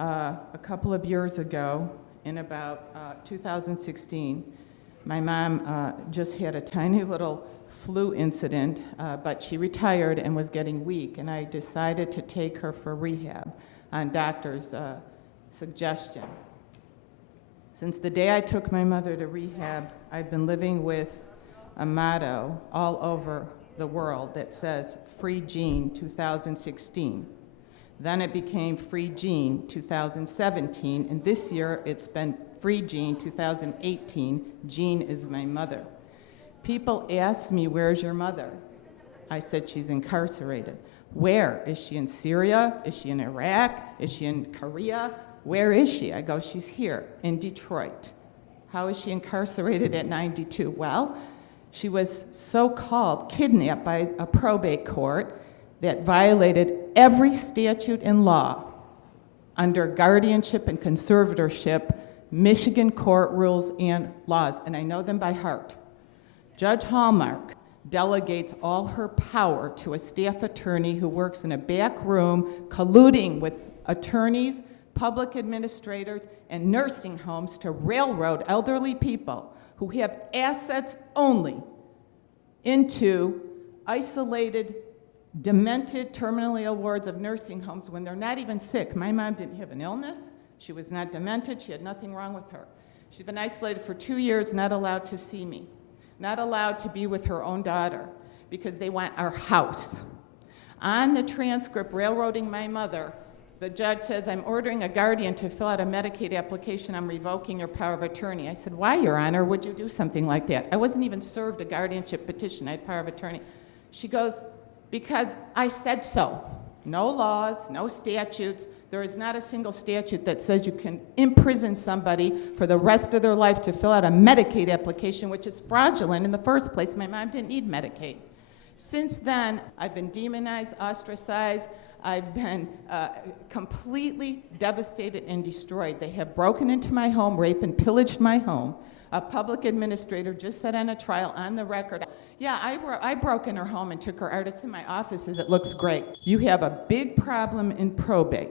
A couple of years ago, in about 2016, my mom just had a tiny little flu incident, but she retired and was getting weak, and I decided to take her for rehab on doctor's suggestion. Since the day I took my mother to rehab, I've been living with a motto all over the world that says, Free Jean 2016. Then it became Free Jean 2017, and this year it's been Free Jean 2018. Jean is my mother. People ask me, where's your mother? I said, she's incarcerated. Where? Is she in Syria? Is she in Iraq? Is she in Korea? Where is she? I go, she's here in Detroit. How is she incarcerated at 92? Well, she was so-called kidnapped by a probate court that violated every statute and law under guardianship and conservatorship, Michigan court rules and laws, and I know them by heart. Judge Hallmark delegates all her power to a staff attorney who works in a back room colluding with attorneys, public administrators, and nursing homes to railroad elderly people who have assets only into isolated, demented, terminally ill wards of nursing homes when they're not even sick. My mom didn't have an illness. She was not demented. She had nothing wrong with her. She's been isolated for 2 years, not allowed to see me, not allowed to be with her own daughter because they want our house. On the transcript railroading my mother, the judge says, I'm ordering a guardian to fill out a Medicaid application. I'm revoking your power of attorney. I said, why, Your Honor, would you do something like that? I wasn't even served a guardianship petition. I had power of attorney. She goes, because I said so. No laws, no statutes. There is not a single statute that says you can imprison somebody for the rest of their life to fill out a Medicaid application, which is fraudulent in the first place. My mom didn't need Medicaid. Since then, I've been demonized, ostracized. I've been completely devastated and destroyed. They have broken into my home, raped and pillaged my home. A public administrator just said on a trial on the record, yeah, I broke in her home and took her art. It's in my offices. It looks great. You have a big problem in probate.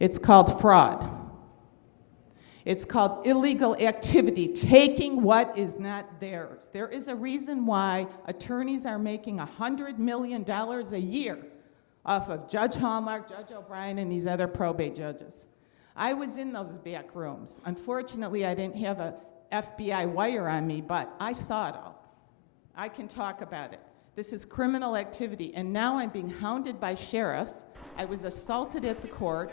It's called fraud. It's called illegal activity, taking what is not theirs. There is a reason why attorneys are making $100 million a year off of Judge Hallmark, Judge O'Brien, and these other probate judges. I was in those back rooms. Unfortunately, I didn't have a FBI wire on me, but I saw it all. I can talk about it. This is criminal activity, and now I'm being hounded by sheriffs. I was assaulted at the court.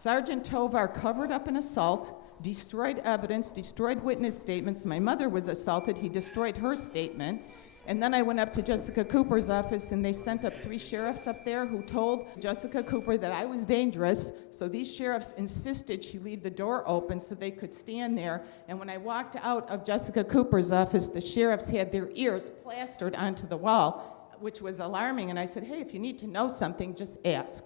Sergeant Tovar covered up an assault, destroyed evidence, destroyed witness statements. My mother was assaulted. He destroyed her statement. And then I went up to Jessica Cooper's office, and they sent up 3 sheriffs up there who told Jessica Cooper that I was dangerous. So these sheriffs insisted she leave the door open so they could stand there. And when I walked out of Jessica Cooper's office, the sheriffs had their ears plastered onto the wall, which was alarming. And I said, hey, if you need to know something, just ask.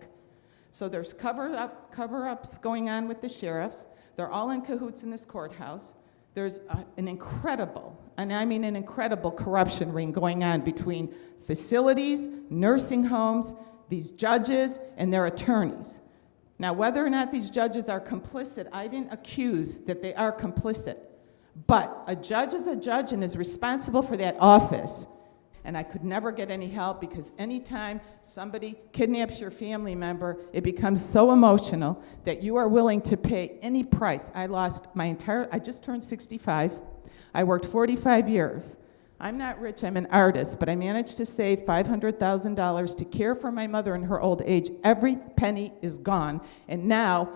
So there's cover-ups going on with the sheriffs. They're all in cahoots in this courthouse. There's an incredible, and I mean an incredible corruption ring going on between facilities, nursing homes, these judges, and their attorneys. Now, whether or not these judges are complicit, I didn't accuse that they are complicit. But a judge is a judge and is responsible for that office. And I could never get any help because anytime somebody kidnaps your family member, it becomes so emotional that you are willing to pay any price. I just turned 65. I worked 45 years. I'm not rich, I'm an artist, but I managed to save $500,000 to care for my mother in her old age. Every penny is gone. And now,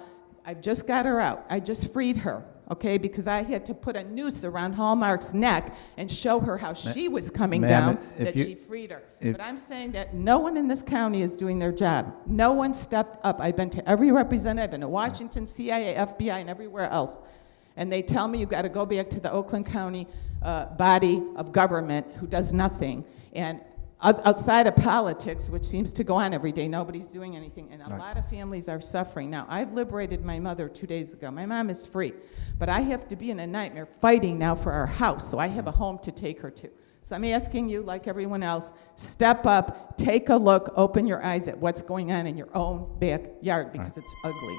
I've just got her out. I just freed her. Okay, because I had to put a noose around Hallmark's neck and show her how she was coming down, that she freed her. But I'm saying that no one in this county is doing their job. No one stepped up. I've been to every representative. I've been to Washington, CIA, FBI, and everywhere else. And they tell me you've got to go back to the Oakland County body of government who does nothing. And outside of politics, which seems to go on every day, nobody's doing anything. And a lot of families are suffering. Now, I've liberated my mother 2 days ago. My mom is free. But I have to be in a nightmare fighting now for our house, so I have a home to take her to. So I'm asking you, like everyone else, step up, take a look, open your eyes at what's going on in your own backyard, because it's ugly.